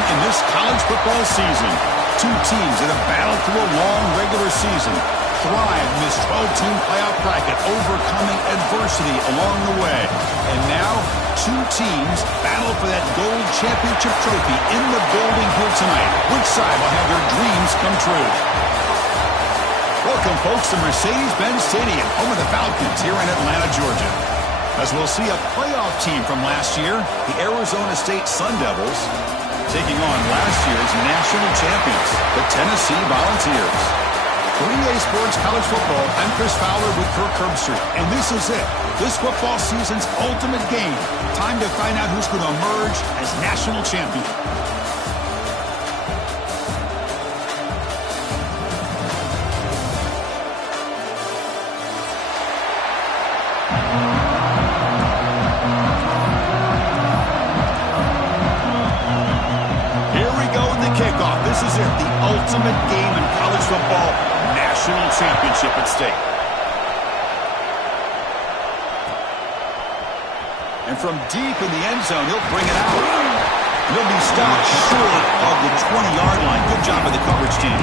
game in this college football season. Two teams that have battled through a long regular season, thrive in this 12-team playoff bracket, overcoming adversity along the way. And now, two teams battle for that gold championship trophy in the building here tonight. Which side will have their dreams come true? Welcome, folks, to Mercedes-Benz Stadium, home of the Falcons here in Atlanta, Georgia. As we'll see a playoff team from last year, the Arizona State Sun Devils, taking on last year's national champions, the Tennessee Volunteers. For EA Sports College Football, I'm Chris Fowler with Kirk Herbstreit, and this is it. This football season's ultimate game. Time to find out who's going to emerge as national champion. This is it, the ultimate game in college football, national championship at stake. And from deep in the end zone, he'll bring it out. And he'll be stopped short of the 20-yard line. Good job by the coverage team.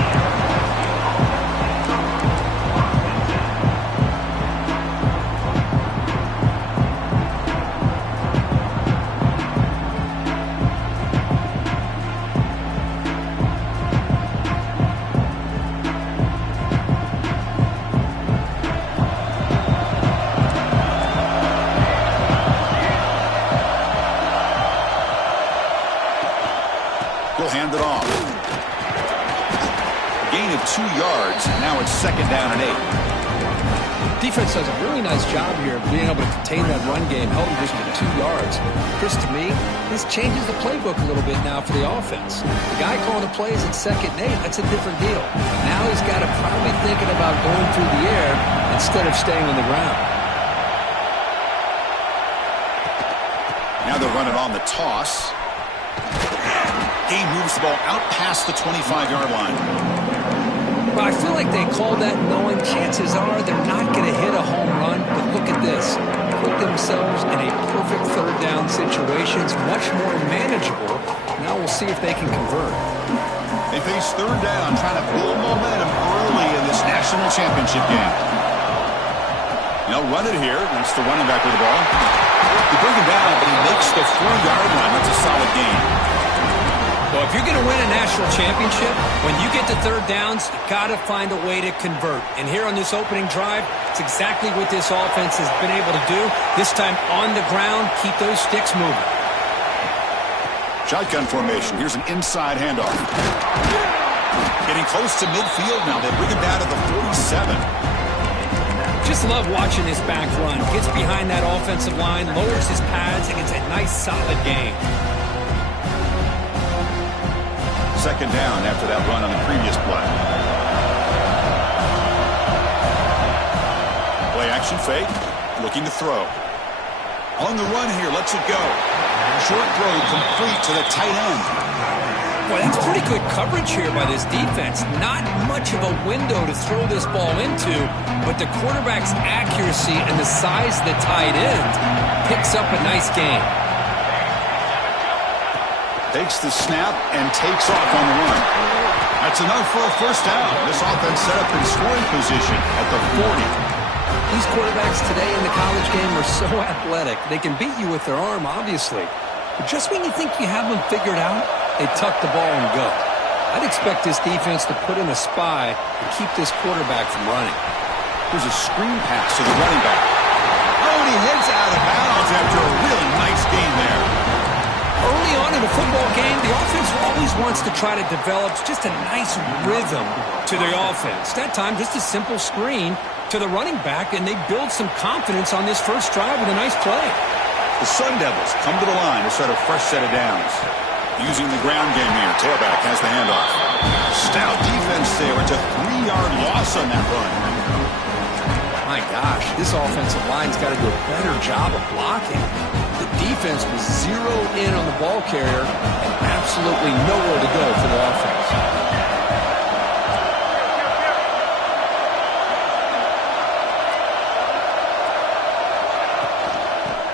Hand it off. A gain of 2 yards. Now it's 2nd down and 8. Defense does a really nice job here of being able to contain that run game, held him just for 2 yards. Chris, to me, this changes the playbook a little bit now for the offense. The guy calling the plays at 2nd and 8, that's a different deal. Now he's got to probably thinking about going through the air instead of staying on the ground. Now they'll run it on the toss. Game moves the ball out past the 25-yard line. Well, I feel like they called that knowing chances are they're not going to hit a home run. But look at this. Put themselves in a perfect 3rd down situation. It's much more manageable. Now we'll see if they can convert. They face 3rd down, trying to build momentum early in this national championship game. They'll run it here. That's the running back with the ball. They bring him down, but he makes the 4-yard line. That's a solid gain. Well, if you're going to win a national championship, when you get to 3rd downs, you got to find a way to convert. And here on this opening drive, it's exactly what this offense has been able to do. This time on the ground, keep those sticks moving. Shotgun formation. Here's an inside handoff. Getting close to midfield now. They bring him down to the 47. Just love watching this back run. Gets behind that offensive line, lowers his pads, and gets a nice, solid gain. 2nd down after that run on the previous play. Play action fake, looking to throw. On the run here, lets it go. Short throw complete to the tight end. Boy, that's pretty good coverage here by this defense. Not much of a window to throw this ball into, but the quarterback's accuracy and the size of the tight end picks up a nice gain. Takes the snap and takes off on the run. That's enough for a 1st down. This offense set up in scoring position at the 40. These quarterbacks today in the college game are so athletic. They can beat you with their arm, obviously. But just when you think you have them figured out, they tuck the ball and go. I'd expect this defense to put in a spy and keep this quarterback from running. There's a screen pass to the running back. Oh, and he heads out of bounds after a really nice gain there. Early on in a football game, the offense always wants to try to develop just a nice rhythm to the offense. That time, just a simple screen to the running back, and they build some confidence on this first drive with a nice play. The Sun Devils come to the line to start a fresh set of downs. Using the ground game here, tailback has the handoff. Stout defense there. It's a 3-yard loss on that run. My gosh, this offensive line's got to do a better job of blocking. The defense was zeroed in on the ball carrier and absolutely nowhere to go for the offense.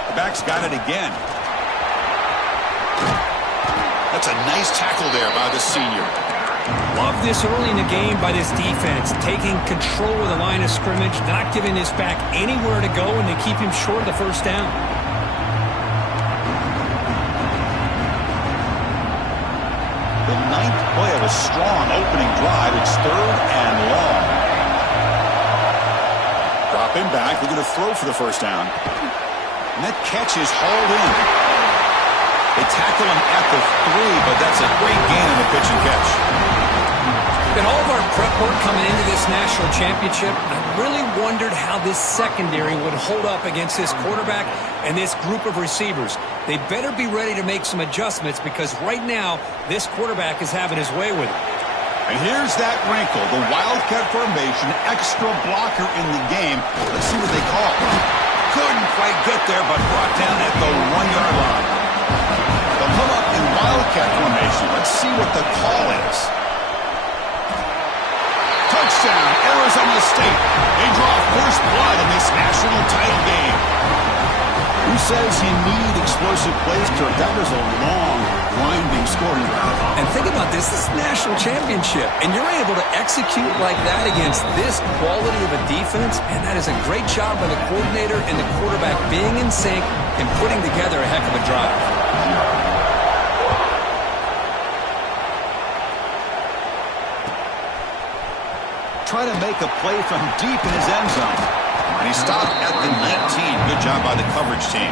The back's got it again. That's a nice tackle there by the senior. Love this early in the game by this defense, taking control of the line of scrimmage, not giving this back anywhere to go, and they keep him short of the first down. The ninth play of a strong opening drive. It's 3rd and long. Drop him back. We're going to throw for the first down. And that catch is hauled in. They tackle him at the 3, but that's a great gain on the pitch and catch. In all of our prep work coming into this national championship, I really wondered how this secondary would hold up against this quarterback and this group of receivers. They better be ready to make some adjustments because right now, this quarterback is having his way with it. And here's that wrinkle, the Wildcat formation, extra blocker in the game. Let's see what they call. Couldn't quite get there, but brought down at the 1-yard line. They'll come up in Wildcat formation. Let's see what the call is. Touchdown, Arizona State. They draw first blood in this national title game. Who says you need explosive plays, Kirk? That was a long, winding scoring drive. And think about this. This is a national championship, and you're able to execute like that against this quality of a defense, and that is a great job by the coordinator and the quarterback being in sync and putting together a heck of a drive. Try to make a play from deep in his end zone. And he stopped at the 19. Good job by the coverage team.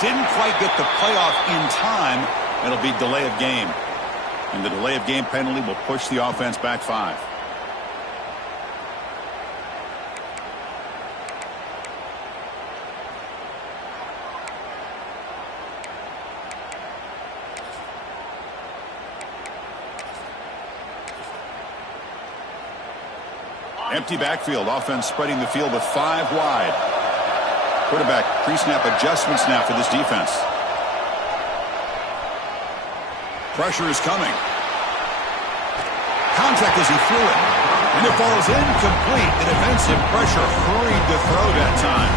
Didn't quite get the playoff in time. It'll be delay of game. And the delay of game penalty will push the offense back 5. Empty backfield. Offense spreading the field with 5 wide. Quarterback pre-snap adjustments now for this defense. Pressure is coming. Contact as he threw it. And it falls incomplete. The defensive pressure hurried to throw that time.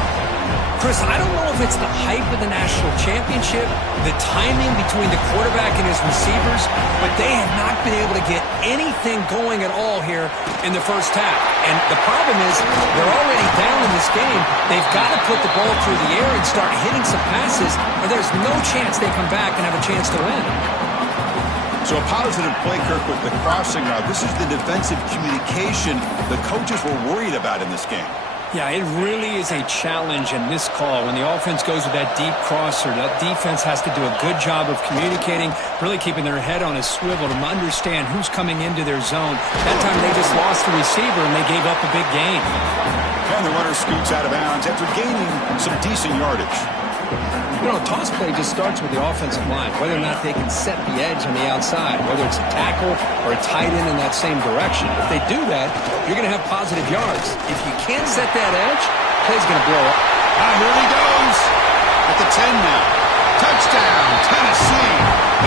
Chris, I don't know if it's the hype of the national championship, the timing between the quarterback and his receivers, but they have not been able to get anything going at all here in the first half. And the problem is they're already down in this game. They've got to put the ball through the air and start hitting some passes, or there's no chance they come back and have a chance to win. So a positive play, Kirk, with the crossing route. This is the defensive communication the coaches were worried about in this game. Yeah, it really is a challenge in this call. When the offense goes with that deep crosser, that defense has to do a good job of communicating, really keeping their head on a swivel to understand who's coming into their zone. That time they just lost the receiver and they gave up a big gain. And the runner scoots out of bounds after gaining some decent yardage. You know, a toss play just starts with the offensive line, whether or not they can set the edge on the outside, whether it's a tackle or a tight end in that same direction. If they do that, you're going to have positive yards. If you can't set that edge, play's going to blow up. Here he goes at the 10 now. Touchdown, Tennessee.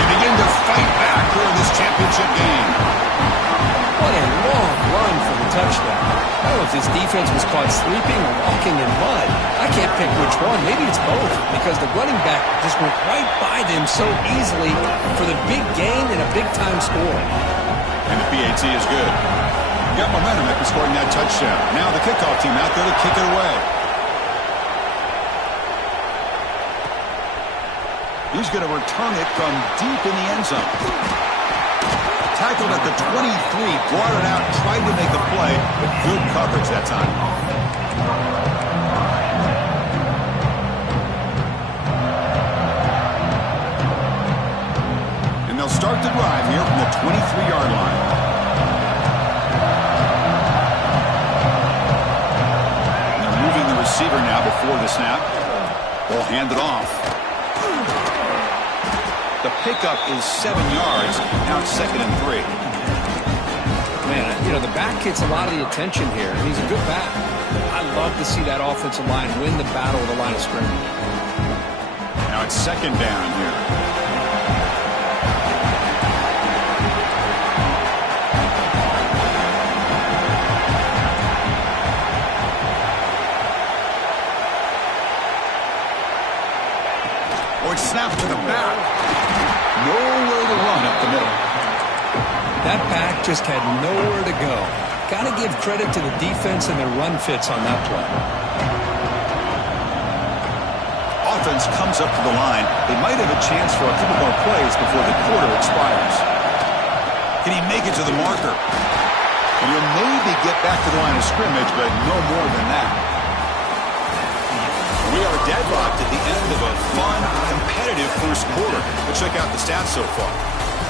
They begin to fight back here in this championship game. What a long run for the touchdown. I don't know if this defense was caught sleeping or walking in mud. I can't pick which one. Maybe it's both because the running back just went right by them so easily for the big gain and a big-time score. And the PAT is good. Got momentum after scoring that touchdown. Now the kickoff team out there to kick it away. He's going to return it from deep in the end zone. Tackled at the 23, brought it out, tried to make a play, but good coverage that time. And they'll start the drive here from the 23-yard line. receiver now before the snap. Ball handed off. The pickup is 7 yards. Now it's 2nd and 3. Man, you know, the back gets a lot of the attention here, and he's a good back. I love to see that offensive line win the battle of the line of scrimmage. Now it's 2nd down here. Snap to the back. Nowhere to run up the middle. That back just had nowhere to go. Got to give credit to the defense and their run fits on that play. Offense comes up to the line. They might have a chance for a couple more plays before the quarter expires. Can he make it to the marker? And he'll maybe get back to the line of scrimmage, but no more than that. We are deadlocked at the end of a fun, competitive first quarter. But check out the stats so far.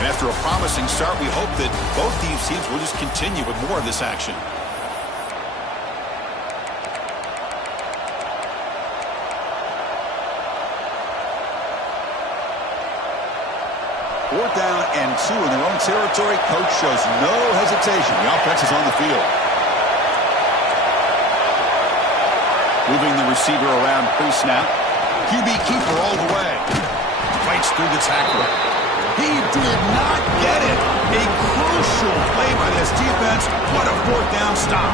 And after a promising start, we hope that both these teams will just continue with more of this action. Fourth down and 2 in their own territory. Coach shows no hesitation. The offense is on the field. Moving the receiver around pre-snap. QB keeper all the way. Fights through the tackler. He did not get it. A crucial play by this defense. What a fourth down stop.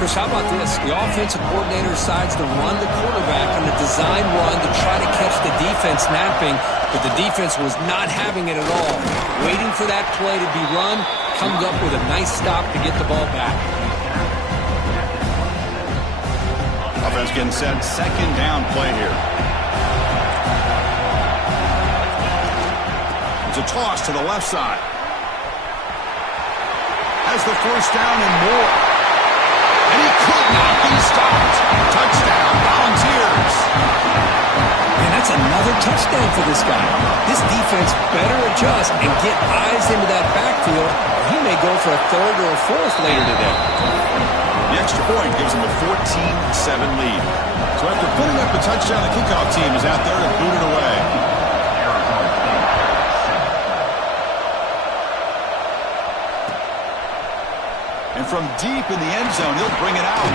Chris, how about this? The offensive coordinator decides to run the quarterback on a design run to try to catch the defense napping, but the defense was not having it at all. Waiting for that play to be run, comes up with a nice stop to get the ball back. Offense getting set. 2nd down play here. It's a toss to the left side. Has the first down and more. And he could not be stopped. Touchdown, Volunteers. And that's another touchdown for this guy. This defense better adjust and get eyes into that backfield, or he may go for a 3rd or a 4th later today. The extra point gives him a 14-7 lead. So after putting up a touchdown, the kickoff team is out there to boot it away. And from deep in the end zone, he'll bring it out.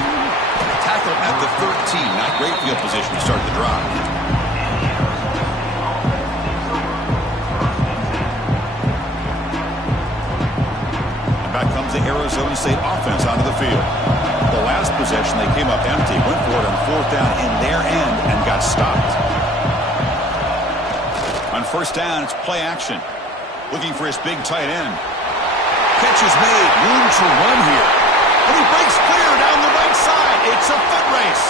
Tackle at the 13. Not great field position to start the drive. Back comes the Arizona State offense onto the field. The last possession, they came up empty, went for it on 4th down in their end and got stopped. On 1st down, it's play action. Looking for his big tight end. Catch is made, room to run here. And he breaks clear down the right side. It's a foot race.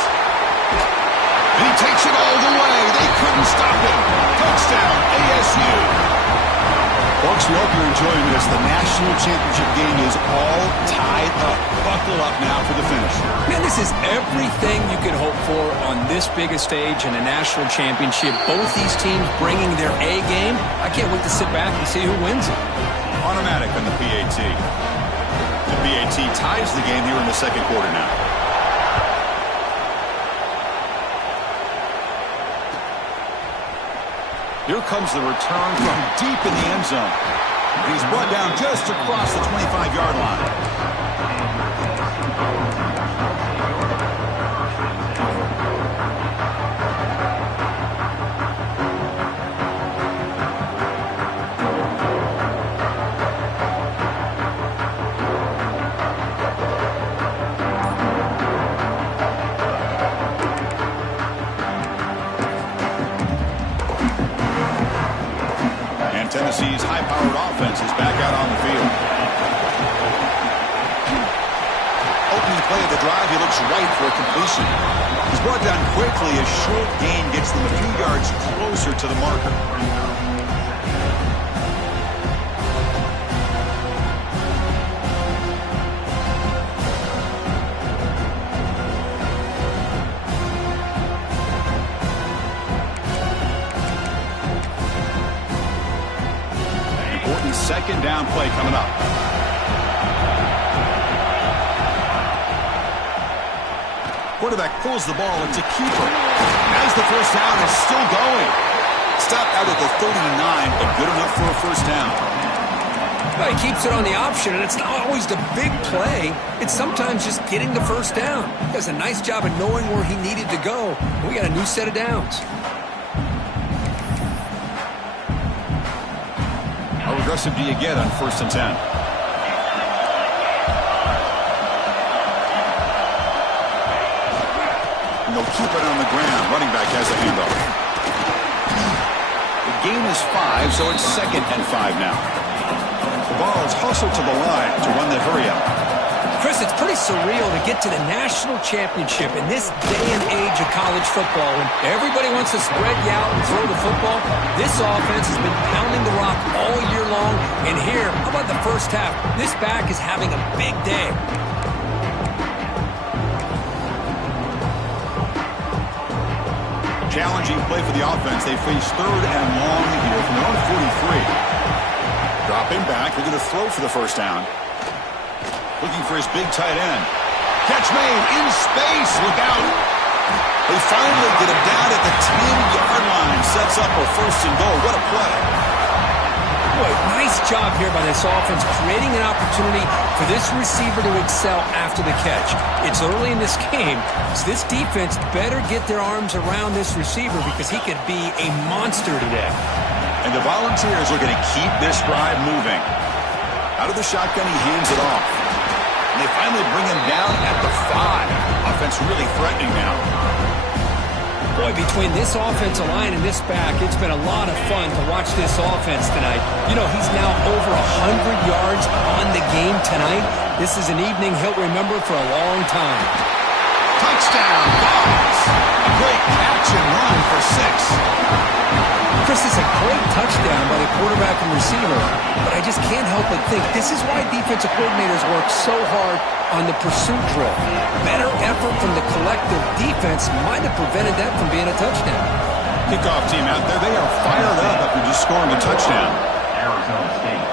And he takes it all the way. They couldn't stop him. Touchdown, ASU. Folks, we hope you're enjoying this. The national championship game is all tied up. Buckle up now for the finish. Man, this is everything you could hope for on this big a stage in a national championship. Both these teams bringing their A game. I can't wait to sit back and see who wins it. Automatic on the PAT. The PAT ties the game here in the 2nd quarter now. Here comes the return from deep in the end zone. He's brought down just across the 25-yard line. Tennessee's high-powered offense is back out on the field. Opening play of the drive, he looks right for a completion. He's brought down quickly. A short gain gets them a few yards closer to the marker. Second down play coming up. Quarterback pulls the ball. It's a keeper. As the first down is still going. Stopped out at the 39, but good enough for a first down. Well, he keeps it on the option, and it's not always the big play. It's sometimes just getting the first down. He does a nice job of knowing where he needed to go. We got a new set of downs. How aggressive do you get on 1st and 10? And they'll keep it on the ground. Running back has a handoff. The gain is 5, so it's 2nd and 5 now. The ball is hustled to the line to run the hurry up. Chris, it's pretty surreal to get to the national championship in this day and age of college football when everybody wants to spread you out and throw the football. This offense has been pounding the rock all year long. And here, how about the first half? This back is having a big day. Challenging play for the offense. They face 3rd and long here from their own 43. Dropping back. They're going to throw for the first down. Looking for his big tight end. Catch made in space. Look out. They finally get him down at the 10-yard line. Sets up a 1st and goal. What a play. Boy, nice job here by this offense, creating an opportunity for this receiver to excel after the catch. It's early in this game, so this defense better get their arms around this receiver because he could be a monster today. And the Volunteers are going to keep this drive moving. Out of the shotgun, he hands it off. And they finally bring him down at the 5. Offense really threatening now. Boy, between this offensive line and this back, it's been a lot of fun to watch this offense tonight. You know, he's now over 100 yards on the game tonight. This is an evening he'll remember for a long time. Touchdown, Dogs. A great catch and run for 6. Chris, is a great touchdown by the quarterback and receiver, but I just can't help but think this is why defensive coordinators work so hard on the pursuit drill. Better effort from the collective defense might have prevented that from being a touchdown. Kickoff team out there, they are fired up after just scoring a touchdown. Arizona State,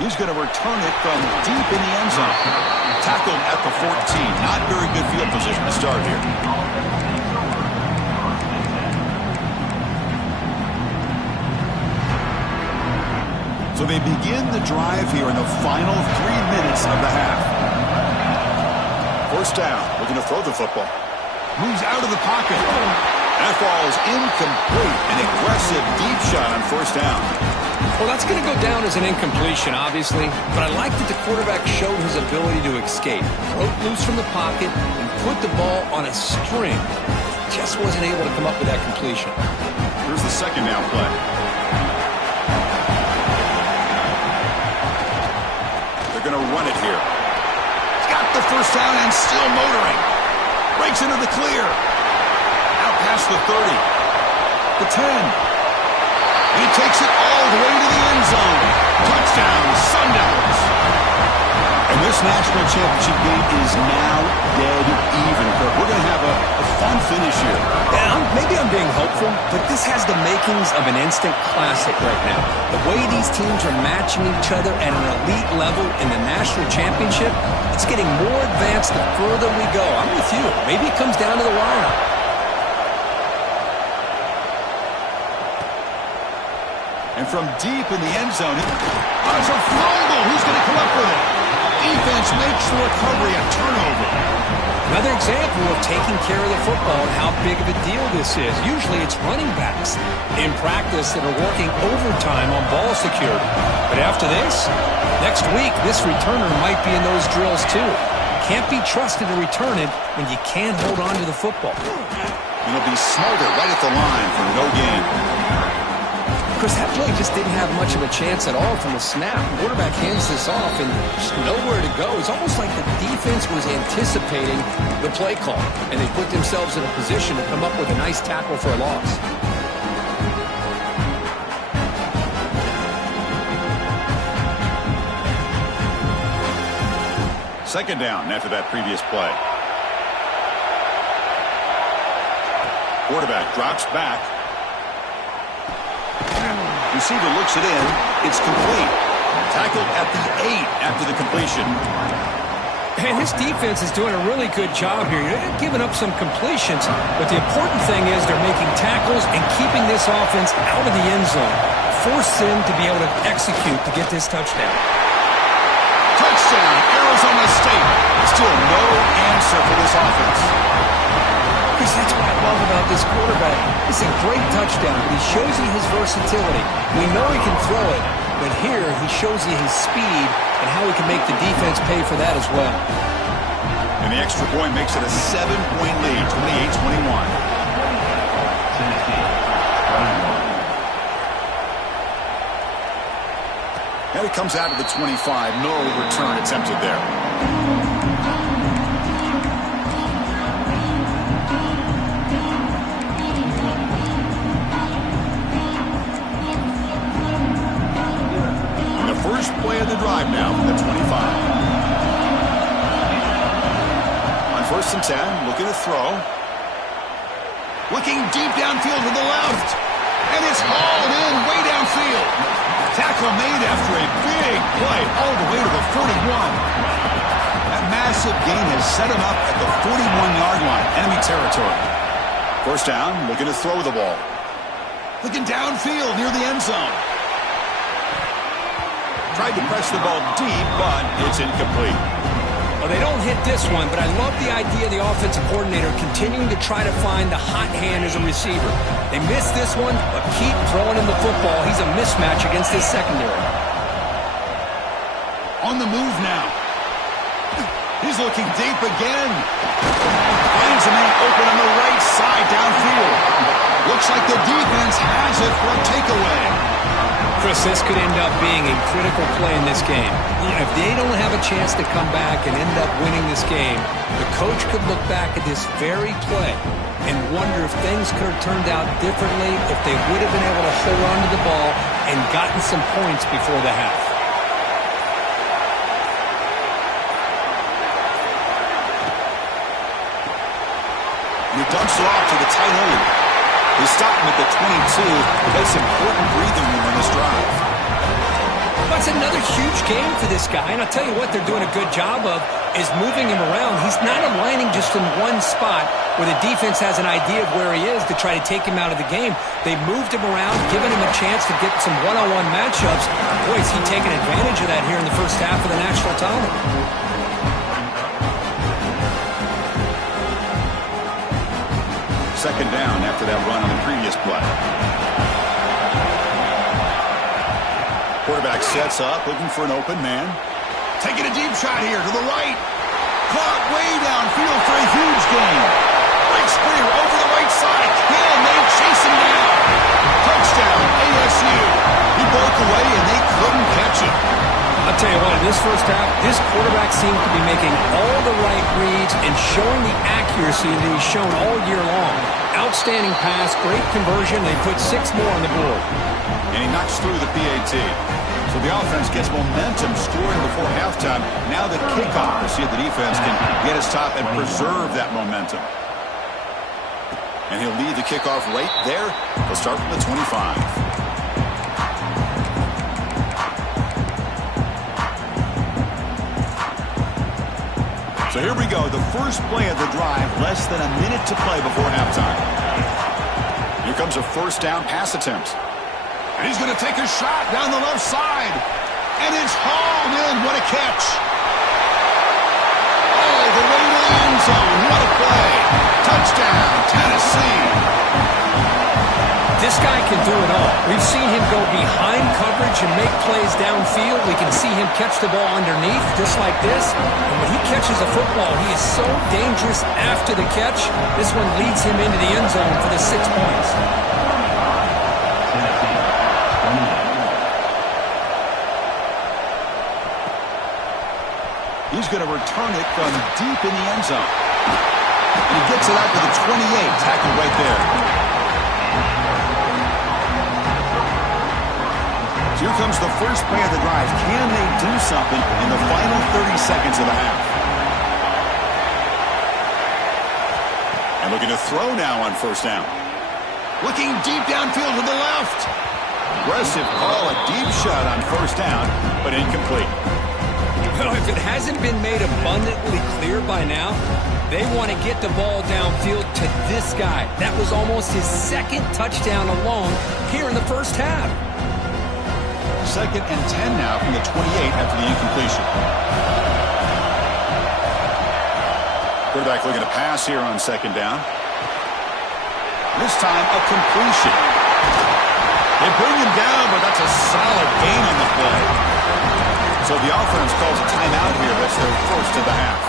14. He's going to return it from deep in the end zone. Tackled at the 14. Not very good field position to start here. So they begin the drive here in the final 3 minutes of the half. First down, looking to throw the football. Moves out of the pocket. That falls incomplete. An aggressive deep shot on first down. Well, that's going to go down as an incompletion, obviously, but I like that the quarterback showed his ability to escape. Broke loose from the pocket and put the ball on a string. Just wasn't able to come up with that completion. Here's the second down play. They're going to run it here. He's got the first down and still motoring. Breaks into the clear. Out past the 30. The 10. He takes it all the way to the end zone. Touchdown, Sun Devils. And this national championship game is now dead even. We're going to have a fun finish here. Yeah, maybe I'm being hopeful, but this has the makings of an instant classic right now. The way these teams are matching each other at an elite level in the national championship, it's getting more advanced the further we go. I'm with you. Maybe it comes down to the wire. And from deep in the end zone, there's a fumble. Who's going to come up with it? Defense makes the recovery a turnover. Another example of taking care of the football and how big of a deal this is. Usually it's running backs in practice that are working overtime on ball security. But after this, next week, this returner might be in those drills too. Can't be trusted to return it when you can't hold on to the football. It'll be Smolder right at the line for no gain. Chris, that play just didn't have much of a chance at all from the snap. The quarterback hands this off and just nowhere to go. It's almost like the defense was anticipating the play call, and they put themselves in a position to come up with a nice tackle for a loss. Second down after that previous play. Quarterback drops back. Receiver looks it in. It's complete. Tackled at the 8 after the completion. And this defense is doing a really good job here. They're giving up some completions, but the important thing is they're making tackles and keeping this offense out of the end zone. Force them to be able to execute to get this touchdown. Touchdown, Arizona State. Still no answer for this offense. Chris, that's what I love about this quarterback. It's a great touchdown, but he shows you his versatility. We know he can throw it, but here he shows you his speed and how he can make the defense pay for that as well. And the extra point makes it a 7-point lead, 28-21. And it comes out of the 25. No return attempted there. And the first play of the drive now from the 25. On 1st and 10, looking to throw. Looking deep downfield to the left. And it's hauled in way downfield. Tackle made after a big play all the way to the 41. That massive gain has set him up at the 41-yard line, enemy territory. 1st down, looking to throw the ball. Looking downfield near the end zone. Tried to press the ball deep, but it's incomplete. Well, they don't hit this one, but I love the idea of the offensive coordinator continuing to try to find the hot hand as a receiver. They missed this one, but keep throwing him the football. He's a mismatch against this secondary. On the move now. He's looking deep again. Finds a man open on the right side downfield. Looks like the defense has it for a takeaway. Chris, this could end up being a critical play in this game. If they don't have a chance to come back and end up winning this game, the coach could look back at this very play and wonder if things could have turned out differently, if they would have been able to hold on to the ball and gotten some points before the half. He dumps it off to the tight end. He stopped him at the 22. That's important breathing room on this drive. That's another huge game for this guy, and I'll tell you what they're doing a good job of is moving him around. He's not aligning just in one spot where the defense has an idea of where he is to try to take him out of the game. They moved him around, giving him a chance to get some one-on-one matchups. Boy, is he taking advantage of that here in the first half of the national title. 2nd down after that run on the previous play. Quarterback sets up, looking for an open man. Taking a deep shot here to the right. Caught way downfield for a huge gain. Breaks free over the right side. Can they chase him down? Touchdown, ASU. He broke away and they couldn't catch him. I'll tell you what, in this first half, this quarterback seemed to be making all the right reads and showing the accuracy that he's shown all year long. Outstanding pass, great conversion. They put 6 more on the board. And he knocks through the PAT. So the offense gets momentum scoring before halftime. Now the kickoff to see if the defense can get his top and preserve that momentum. And he'll lead the kickoff right there. He'll start from the 25. So here we go, the first play of the drive, less than a minute to play before halftime. Here comes a 1st down pass attempt. And he's going to take a shot down the left side. And it's hauled in. What a catch. All the way to the end zone. What a play. Touchdown, Tennessee. This guy can do it all. We've seen him go behind coverage and make plays downfield. We can see him catch the ball underneath, just like this. And when he catches a football, he is so dangerous after the catch. This one leads him into the end zone for the 6 points. He's going to return it from deep in the end zone. And he gets it out to the 28. Tackle right there. So here comes the first play of the drive. Can they do something in the final 30 seconds of the half? And looking to throw now on 1st down. Looking deep downfield to the left. Aggressive call, a deep shot on 1st down, but incomplete. Well, if it hasn't been made abundantly clear by now, they want to get the ball downfield to this guy. That was almost his second touchdown alone here in the first half. 2nd and 10 now from the 28 after the incompletion. Quarterback looking to pass here on 2nd down. This time a completion. They bring him down, but that's a solid gain on the play. So the offense calls a timeout here. That's their first of the half.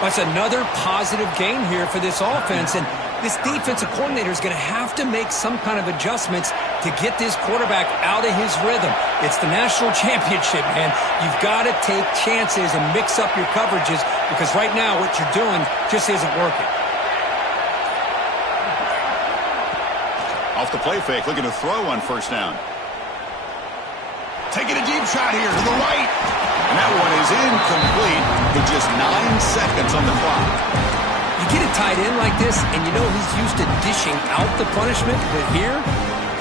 That's another positive gain here for this offense, and this defensive coordinator is going to have to make some kind of adjustments to get this quarterback out of his rhythm. It's the national championship, man. You've got to take chances and mix up your coverages because right now what you're doing just isn't working. Off the play fake, looking to throw on 1st down. Taking a deep shot here to the right. And that one is incomplete with just 9 seconds on the clock. You get a tight end like this, and you know he's used to dishing out the punishment, but here,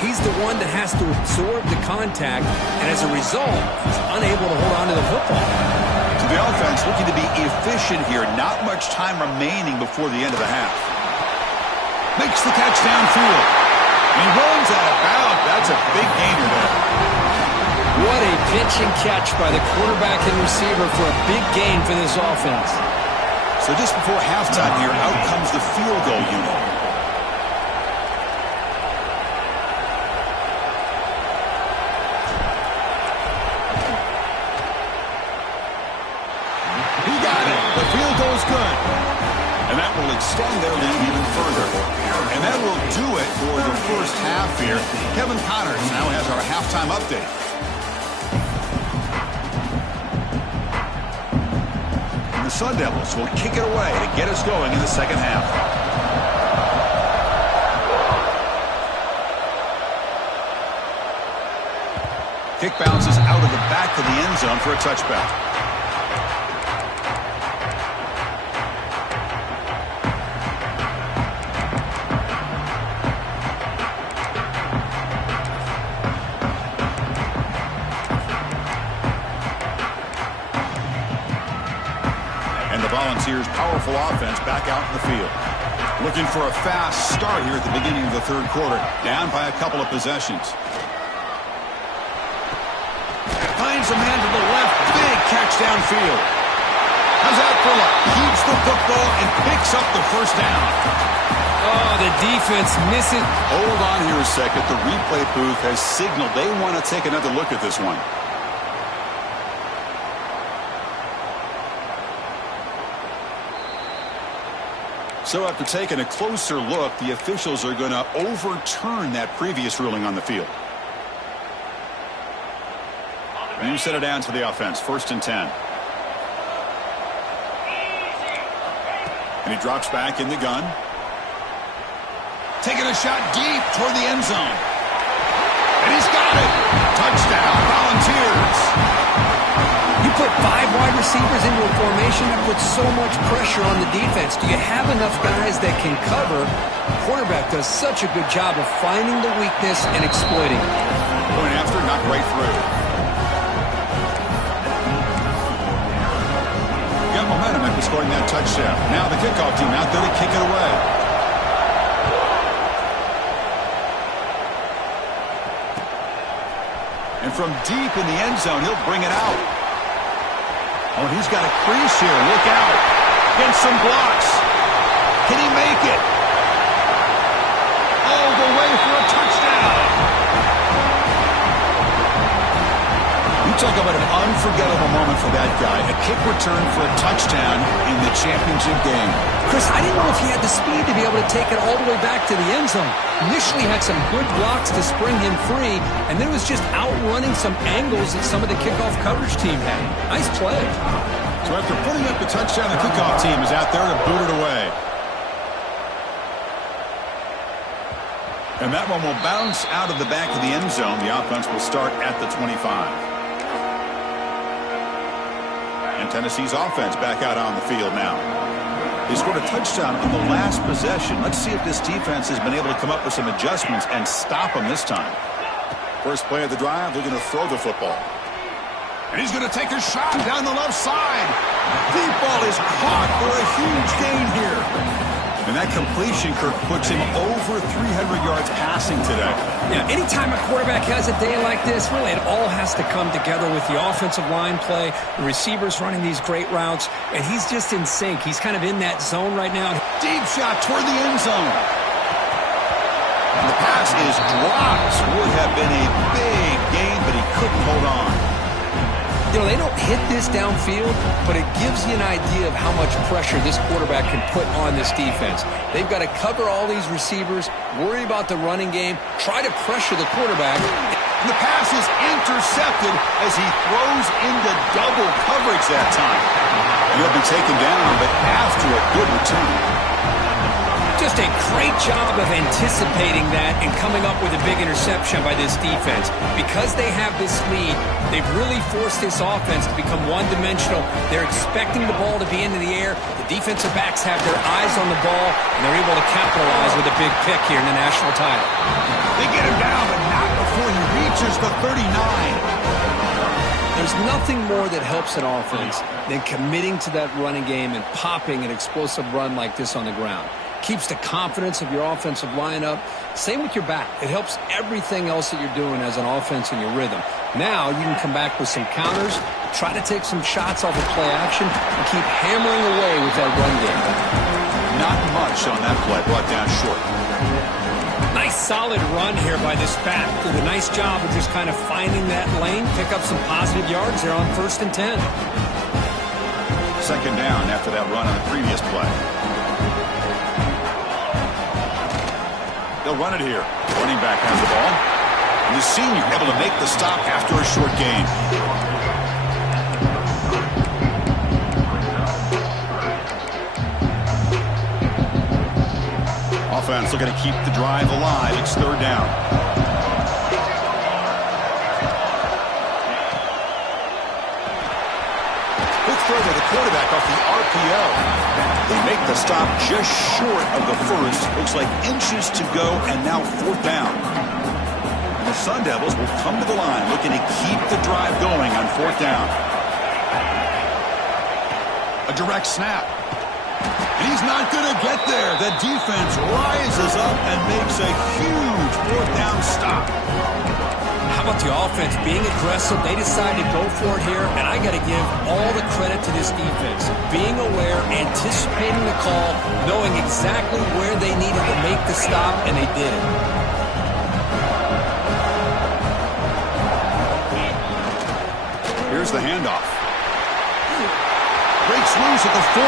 he's the one that has to absorb the contact, and as a result, he's unable to hold on to the football. So the offense looking to be efficient here. Not much time remaining before the end of the half. Makes the catch downfield. And he runs out of bounds. That's a big gainer there. What a pitch and catch by the quarterback and receiver for a big gain for this offense. So just before halftime here, out comes the field goal unit. He got it. The field goal's good. And that will extend their lead even further. And that will do it for the first half here. Kevin Connors now has our halftime update. The Sun Devils will kick it away to get us going in the second half. Kick bounces out of the back of the end zone for a touchback. Volunteers' powerful offense back out in the field. Looking for a fast start here at the beginning of the 3rd quarter. Down by a couple of possessions. Finds a man to the left. Big catch downfield. How's that for luck? Keeps the football and picks up the 1st down. Oh, the defense misses. Hold on here a second. The replay booth has signaled they want to take another look at this one. So after taking a closer look, the officials are going to overturn that previous ruling on the field. New set it down to the offense. 1st and 10. And he drops back in the gun. Taking a shot deep toward the end zone. And he's got it. Touchdown, Volunteers. You put 5 wide receivers into a formation, that puts so much pressure on the defense. Do you have enough guys that can cover? The quarterback does such a good job of finding the weakness and exploiting it. Going after, knocked right through. Got momentum after scoring that touchdown. Now the kickoff team out there to kick it away. And from deep in the end zone, he'll bring it out. Oh, he's got a crease here. Look out. Against some blocks. Can he make it? All the way for a touchdown. You talk about an unforgettable moment for that guy. A kick return for a touchdown in the championship game. Chris, I didn't know if he had the speed to be able to take it all the way back to the end zone. Initially had some good blocks to spring him free, and then was just outrunning some angles that some of the kickoff coverage team had. Nice play. So after putting up the touchdown, the kickoff team is out there to boot it away. And that one will bounce out of the back of the end zone. The offense will start at the 25. And Tennessee's offense back out on the field now. They scored a touchdown on the last possession. Let's see if this defense has been able to come up with some adjustments and stop them this time. First play of the drive, they're going to throw the football. And he's going to take a shot down the left side. Deep ball is caught for a huge gain here. And that completion, Kirk, puts him over 300 yards passing today. Yeah, anytime a quarterback has a day like this, really it all has to come together with the offensive line play, the receivers running these great routes, and he's just in sync. He's kind of in that zone right now. Deep shot toward the end zone. And the pass is dropped. Would have been a big gain, but he couldn't hold on. You know, they don't hit this downfield, but it gives you an idea of how much pressure this quarterback can put on this defense. They've got to cover all these receivers, worry about the running game, try to pressure the quarterback. And the pass is intercepted as he throws into double coverage that time. He'll be taken down, but after a good return. Just a great job of anticipating that and coming up with a big interception by this defense. Because they have this lead, they've really forced this offense to become one-dimensional. They're expecting the ball to be into the air. The defensive backs have their eyes on the ball, and they're able to capitalize with a big pick here in the national title. They get him down, but not before he reaches the 39. There's nothing more that helps an offense than committing to that running game and popping an explosive run like this on the ground. Keeps the confidence of your offensive lineup. Same with your back. It helps everything else that you're doing as an offense in your rhythm. Now you can come back with some counters, try to take some shots off of play action, and keep hammering away with that run game. Not much on that play, brought down short. Nice solid run here by this back. Did a nice job of just kind of finding that lane, pick up some positive yards there on 1st and 10. Second down after that run on the previous play. They'll run it here. Running back has the ball. And the senior able to make the stop after a short gain. Offense looking to keep the drive alive. It's third down. Good throw by the quarterback off the RPO. They make the stop just short of the first. Looks like inches to go, and now fourth down. And the Sun Devils will come to the line looking to keep the drive going on fourth down. A direct snap. And he's not going to get there. The defense rises up and makes a huge fourth down stop. How about the offense being aggressive? They decided to go for it here, and I got to give all the credit to this defense. Being aware, anticipating the call, knowing exactly where they needed to make the stop, and they did it. Here's the handoff. Breaks loose at the 40.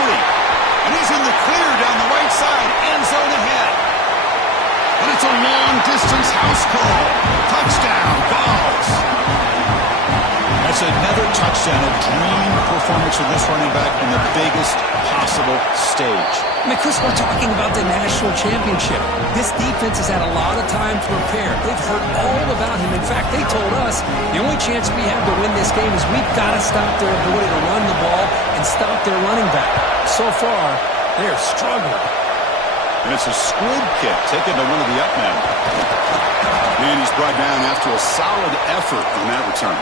And he's in the clear down the right side. End zone ahead. And it's a long-distance house call. Touchdown, Balls. That's another touchdown. A dream performance for this running back in the biggest possible stage. I mean, Chris, we're talking about the national championship. This defense has had a lot of time to prepare. They've heard all about him. In fact, they told us the only chance we have to win this game is we've got to stop their ability to run the ball and stop their running back. So far, they're struggling. And it's a squib kick taken to one of the up men. And he's brought down after a solid effort on that return.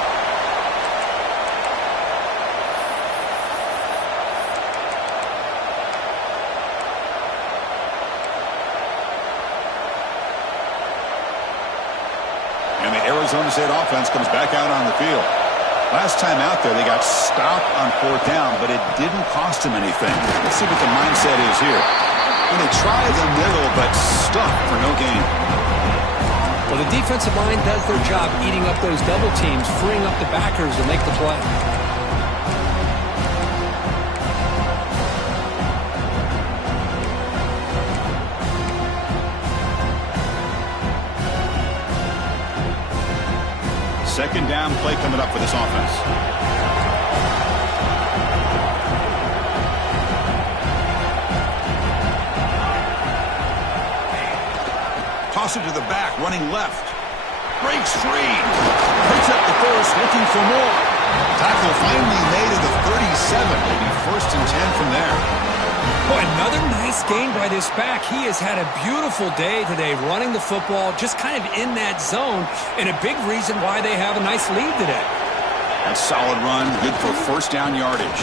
And the Arizona State offense comes back out on the field. Last time out there, they got stopped on fourth down, but it didn't cost them anything. Let's see what the mindset is here. And they try the middle, but stuck for no gain. Well, the defensive line does their job eating up those double teams, freeing up the backers to make the play. Second down play coming up for this offense. Toss it to the back, running left. Breaks free. Picks up the first, looking for more. Tackle finally made at the 37. Maybe 1st and 10 from there. Boy, another nice gain by this back. He has had a beautiful day today running the football, just kind of in that zone, and a big reason why they have a nice lead today. That solid run, good for first down yardage.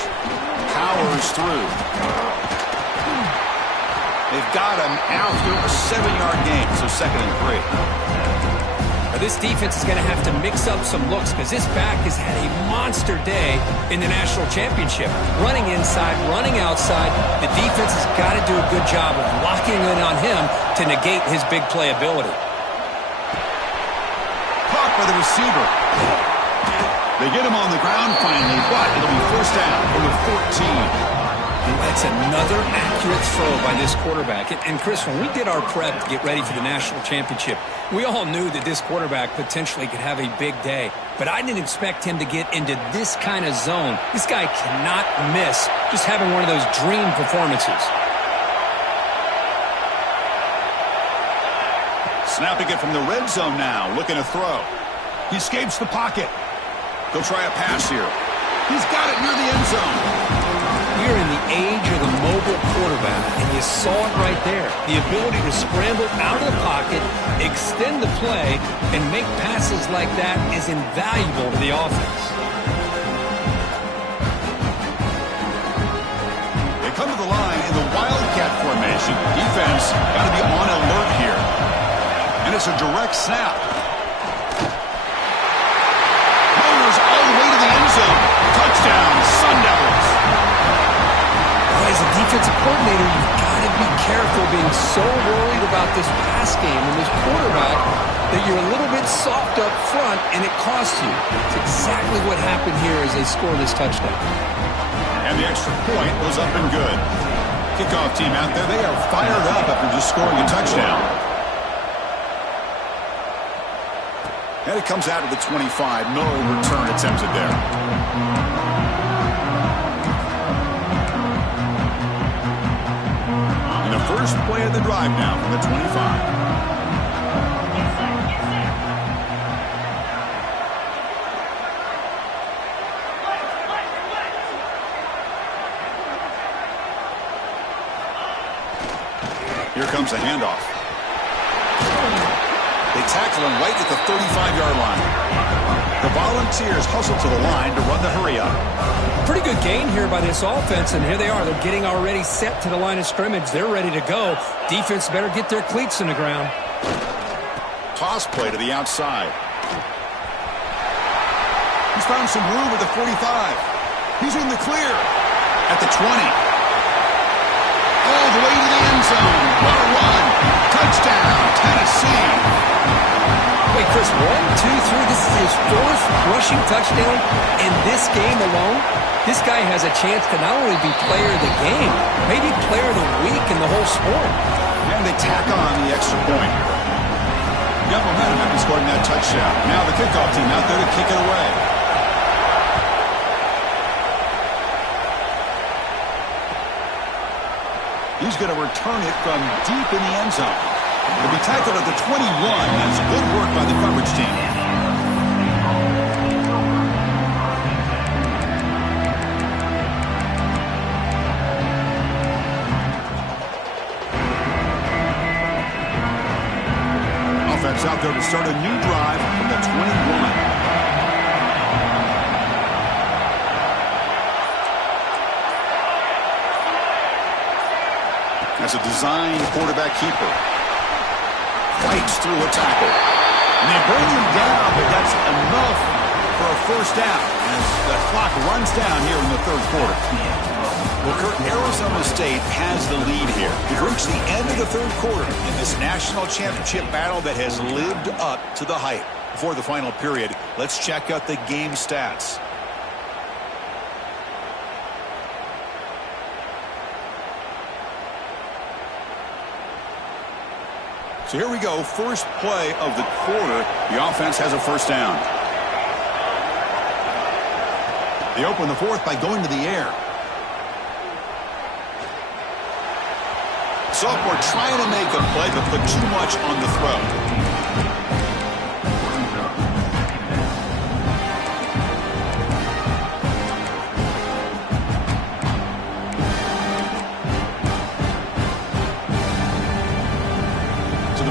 Powers through. They've got him out through a 7-yard gain, so 2nd and 3. Now, this defense is going to have to mix up some looks because this back has had a monster day in the national championship. Running inside, running outside. The defense has got to do a good job of locking in on him to negate his big play ability. Caught by the receiver. They get him on the ground finally, but it'll be first down from the 14. That's another accurate throw by this quarterback. And Chris, when we did our prep to get ready for the national championship, we all knew that this quarterback potentially could have a big day. But I didn't expect him to get into this kind of zone. This guy cannot miss just having one of those dream performances. Snapping it from the red zone now, looking to throw. He escapes the pocket. They'll try a pass here. He's got it near the end zone. We're in the age of the mobile quarterback, and you saw it right there. The ability to scramble out of the pocket, extend the play, and make passes like that is invaluable to the offense. They come to the line in the Wildcat formation. Defense got to be on alert here. And it's a direct snap. Motors all the way to the end zone. Touchdown, Sun Devils. As a defensive coordinator, you've got to be careful being so worried about this pass game and this quarterback that you're a little bit soft up front and it costs you. It's exactly what happened here as they score this touchdown. And the extra point was up and good. Kickoff team out there, they are fired up after just scoring a touchdown. And it comes out of the 25. No return attempted there. First play of the drive now from the 25. Here comes a handoff. They tackle him right at the 35-yard line. The Volunteers hustle to the line to run the hurry-up. Pretty good gain here by this offense, and here they are. They're getting already set to the line of scrimmage. They're ready to go. Defense better get their cleats in the ground. Toss play to the outside. He's found some room at the 45. He's in the clear at the 20. All the way to the end zone. What a run. Touchdown, Tennessee. Wait, Chris, 1, 2, 3. This is his 4th rushing touchdown in this game alone. This guy has a chance to not only be player of the game, maybe player of the week in the whole sport. And they tack on the extra point. Got momentum after scoring that touchdown. Now the kickoff team out there to kick it away. He's going to return it from deep in the end zone. It'll be tackled at the 21. That's good work by the coverage team. Offense out there to start a new drive from the 21. That's a designed quarterback keeper. Fights through a tackle. And they bring him down, but that's enough for a first down as the clock runs down here in the third quarter. Well, Kurt, Arizona State has the lead here. We've reached the end of the third quarter in this national championship battle that has lived up to the hype. Before the final period, let's check out the game stats. So here we go, first play of the quarter. The offense has a first down. They open the fourth by going to the air. Sophomore trying to make a play, but put too much on the throw.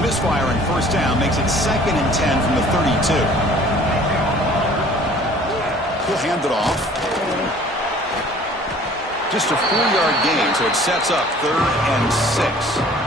Misfire and first down makes it 2nd and 10 from the 32. He'll hand it off. Just a 4-yard gain, so it sets up 3rd and 6.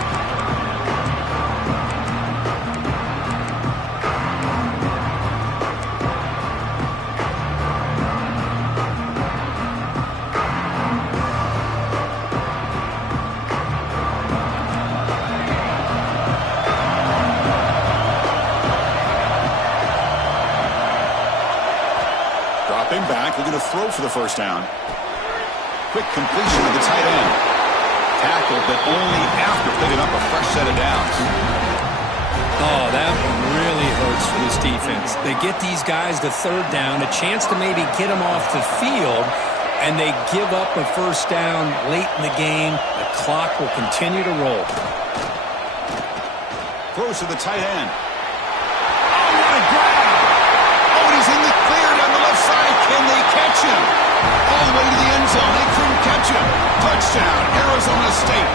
Back, looking to throw for the first down. Quick completion to the tight end. Tackled, but only after picking up a fresh set of downs. Oh, that one really hurts for this defense. They get these guys to 3rd down, a chance to maybe get them off the field, and they give up a first down late in the game. The clock will continue to roll. Throws to the tight end. Oh, what a grab! Oh, and he's in the clear down the left side. Can they catch him? All the way to the end zone. They couldn't catch him. Touchdown, Arizona State.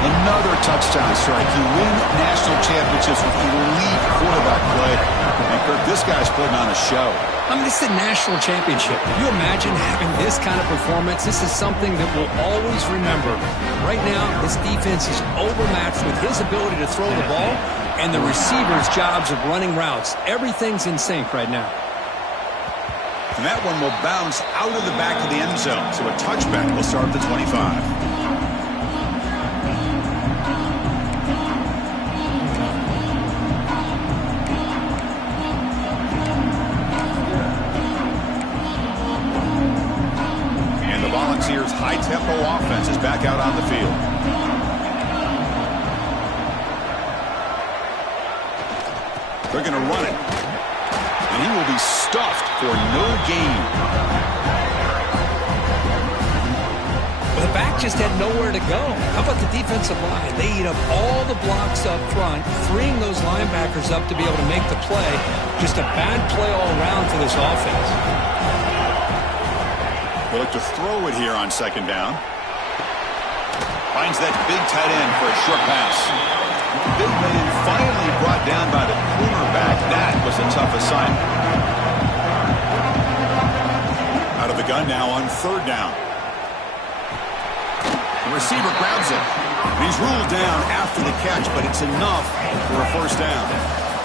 Another touchdown strike. You win national championships with elite quarterback play. And Kirk, this guy's putting on a show. I mean, this is a national championship. Can you imagine having this kind of performance? This is something that we'll always remember. Right now, this defense is overmatched with his ability to throw the ball and the receiver's jobs of running routes. Everything's in sync right now. And that one will bounce out of the back of the end zone. So a touchback will start at the 25. And the Volunteers' high-tempo offense is back out on the field. They're going to run it. And he will be stuffed for no gain. Well, the back just had nowhere to go. How about the defensive line? They eat up all the blocks up front, freeing those linebackers up to be able to make the play. Just a bad play all around for this offense. They'll look to throw it here on 2nd down. Finds that big tight end for a short pass. Big man finally brought down by the cornerback. That was a tough assignment. Out of the gun now on 3rd down. The receiver grabs it. He's ruled down after the catch, but it's enough for a first down.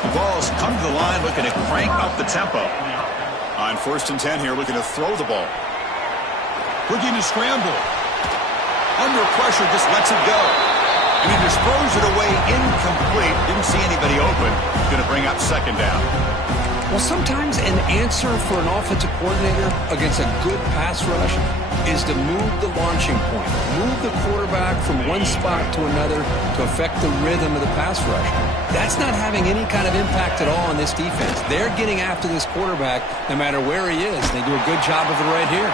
The ball's come to the line looking to crank up the tempo. On 1st and 10 here, looking to throw the ball. Looking to scramble. Under pressure, just lets it go. And he just throws it away incomplete. Didn't see anybody open. Going to bring up 2nd down. Well, sometimes an answer for an offensive coordinator against a good pass rush is to move the launching point. Move the quarterback from one spot to another to affect the rhythm of the pass rush. That's not having any kind of impact at all on this defense. They're getting after this quarterback no matter where he is. They do a good job of it right here.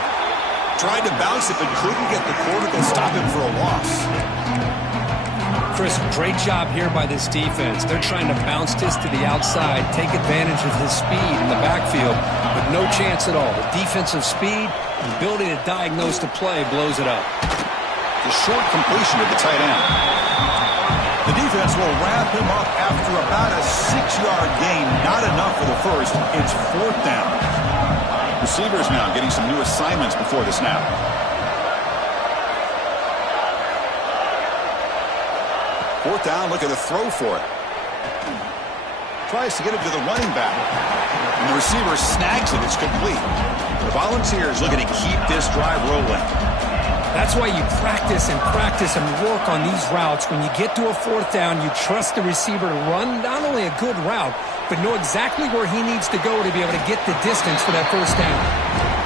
Tried to bounce it, but couldn't get the quarter to stop him for a loss. Chris, great job here by this defense. They're trying to bounce this to the outside, take advantage of his speed in the backfield, but no chance at all. The defensive speed, the ability to diagnose the play blows it up. The short completion to the tight end. The defense will wrap him up after about a 6-yard gain. Not enough for the first. It's 4th down. Receivers now getting some new assignments before the snap. Fourth down, looking to throw for it. Tries to get it to the running back. And the receiver snags it. It's complete. The Volunteers looking to keep this drive rolling. That's why you practice and work on these routes. When you get to a 4th down, you trust the receiver to run not only a good route, but know exactly where he needs to go to be able to get the distance for that first down.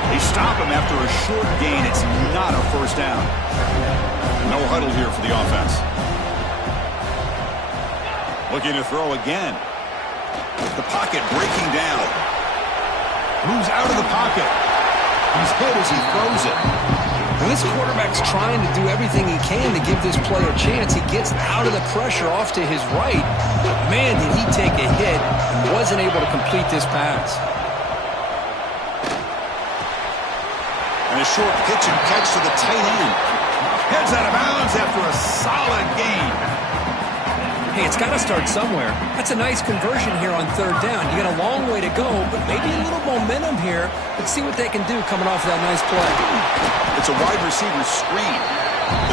They stop him after a short gain. It's not a first down. No huddle here for the offense. Looking to throw again. The pocket breaking down. Moves out of the pocket. He's hit as he throws it. And this quarterback's trying to do everything he can to give this play a chance. He gets out of the pressure off to his right. Man, did he take a hit and wasn't able to complete this pass. And a short pitch and catch to the tight end. Heads out of bounds after a solid gain. Hey, it's got to start somewhere. That's a nice conversion here on third down. You got a long way to go, but maybe a little momentum here. Let's see what they can do coming off that nice play. It's a wide receiver screen.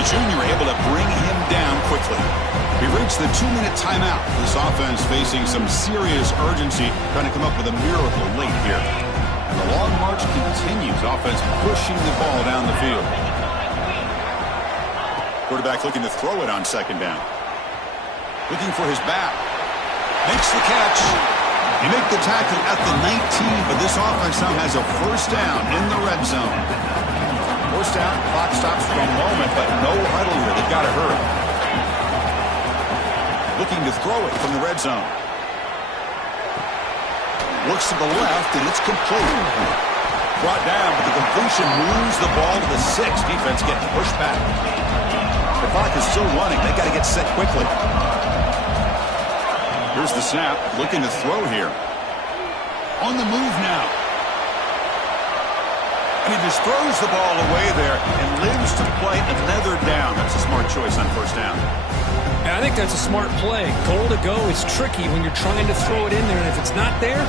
The junior able to bring him down quickly. We reached the 2-minute timeout. This offense facing some serious urgency, trying to come up with a miracle late here. And the long march continues. Offense pushing the ball down the field. Quarterback looking to throw it on second down. Looking for his back. Makes the catch. He make the tackle at the 19, but this offense now has a first down in the red zone. First down, clock stops for a moment, but no huddle here. They've got to hurry. Looking to throw it from the red zone. Looks to the left, and it's complete. Brought down, but the completion moves the ball to the 6. Defense getting pushed back. The clock is still running. They got to get set quickly. Here's the snap. Looking to throw here. On the move now. And he just throws the ball away there and lives to play another down. That's a smart choice on first down. Yeah, I think that's a smart play. Goal to go is tricky when you're trying to throw it in there, and if it's not there,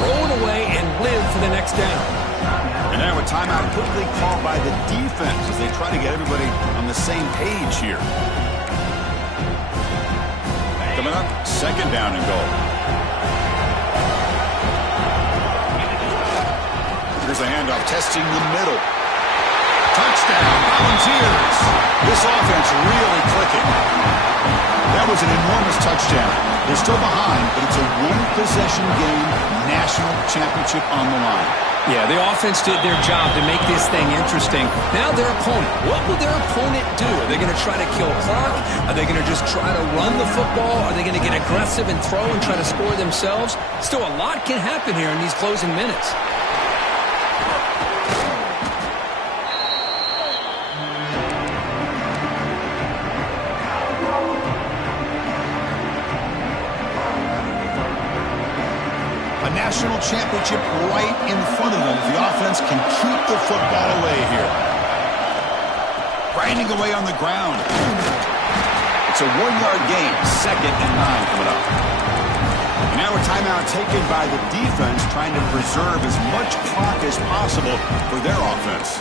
throw it away and live for the next down. And now a timeout quickly called by the defense as they try to get everybody on the same page here. Coming up, second down and goal. Here's a handoff, testing the middle. Touchdown, Volunteers. This offense really clicking. That was an enormous touchdown. They're still behind, but it's a one-possession game, national championship on the line. Yeah, the offense did their job to make this thing interesting. Now their opponent. What will their opponent do? Are they going to try to kill clock? Are they going to just try to run the football? Are they going to get aggressive and throw and try to score themselves? Still, a lot can happen here in these closing minutes. National championship right in front of them. The offense can keep the football away here. Grinding away on the ground. It's a 1-yard gain. 2nd and 9 coming up. And now a timeout taken by the defense, trying to preserve as much clock as possible for their offense.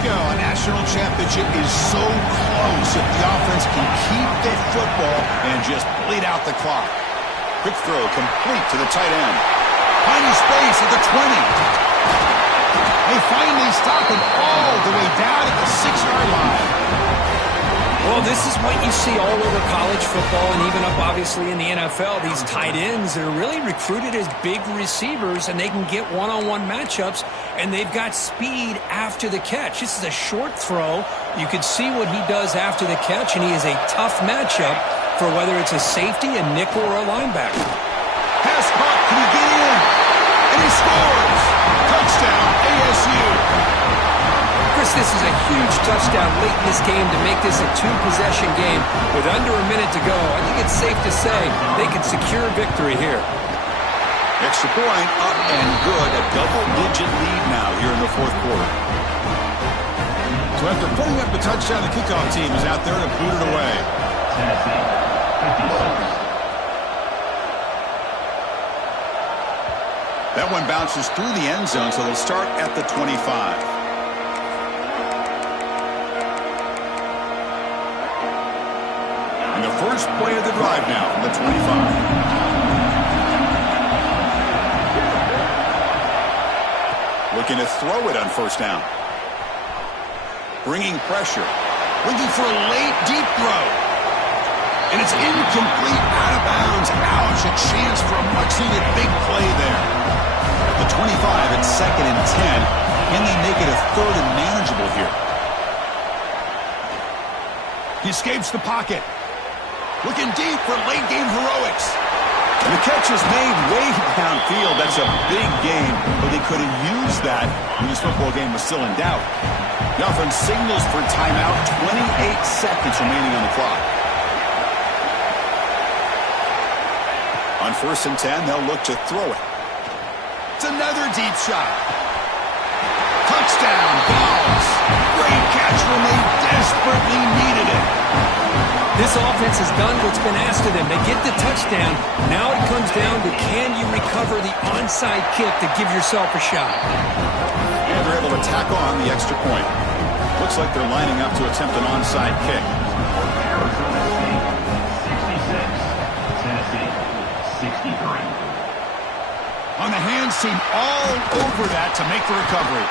Go. A national championship is so close if the offense can keep the football and just bleed out the clock. Quick throw complete to the tight end. Finding space at the 20. They finally stop him all the way down at the 6-yard line. Well, this is what you see all over college football and even up, obviously, in the NFL. These tight ends that are really recruited as big receivers, and they can get one-on-one matchups, and they've got speed after the catch. This is a short throw. You can see what he does after the catch, and he is a tough matchup for whether it's a safety, a nickel, or a linebacker. Pass caught. Can he get in? And he scores. Touchdown, ASU. Chris, this is a huge touchdown late in this game to make this a 2-possession game with under a minute to go. I think it's safe to say they can secure victory here. Extra point up and good. A double-digit lead now here in the 4th quarter. So after putting up the touchdown, the kickoff team is out there to boot it away. That one bounces through the end zone, so they'll start at the 25. And the first play of the drive now from the 25. Looking to throw it on first down. Bringing pressure. Looking for a late, deep throw. And it's incomplete, out of bounds. Ouch, a chance for a much-needed big play there. At the 25, it's 2nd and 10. Can they make it a 3rd and manageable here? He escapes the pocket. Looking deep for late-game heroics. And the catch is made way downfield. That's a big game, but they could have used that when this football game was still in doubt. The offense signals for timeout. 28 seconds remaining on the clock. On 1st and 10, they'll look to throw it. It's another deep shot. Touchdown, Balls. Great Big catch when they desperately needed it. This offense has done what's been asked of them. They get the touchdown. Now it comes down to, can you recover the onside kick to give yourself a shot? And they're able to tack on the extra point. Looks like they're lining up to attempt an onside kick. Arizona State, 66. Tennessee, 63. On the hands team, all over that to make the recovery.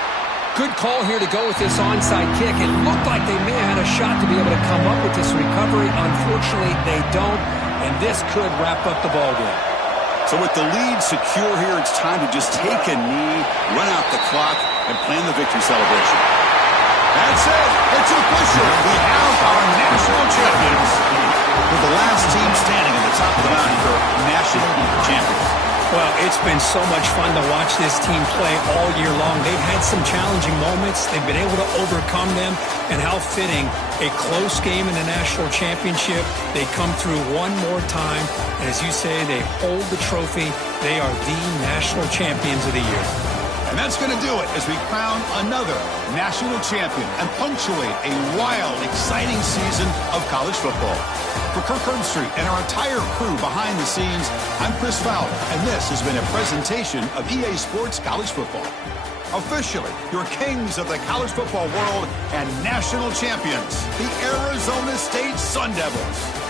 Good call here to go with this onside kick. It looked like they may have had a shot to be able to come up with this recovery. Unfortunately, they don't, and this could wrap up the ballgame. So with the lead secure here, it's time to just take a knee, run out the clock, and plan the victory celebration. That's it. It's official. We have our national champions. With the last team standing at the top of the mountain for national champions. Well, it's been so much fun to watch this team play all year long. They've had some challenging moments. They've been able to overcome them. And how fitting, a close game in the national championship. They come through one more time. And as you say, they hold the trophy. They are the national champions of the year. And that's going to do it as we crown another national champion and punctuate a wild, exciting season of college football. For Kirk Herbstreit and our entire crew behind the scenes, I'm Chris Fowler, and this has been a presentation of EA Sports College Football. Officially, your kings of the college football world and national champions, the Arizona State Sun Devils.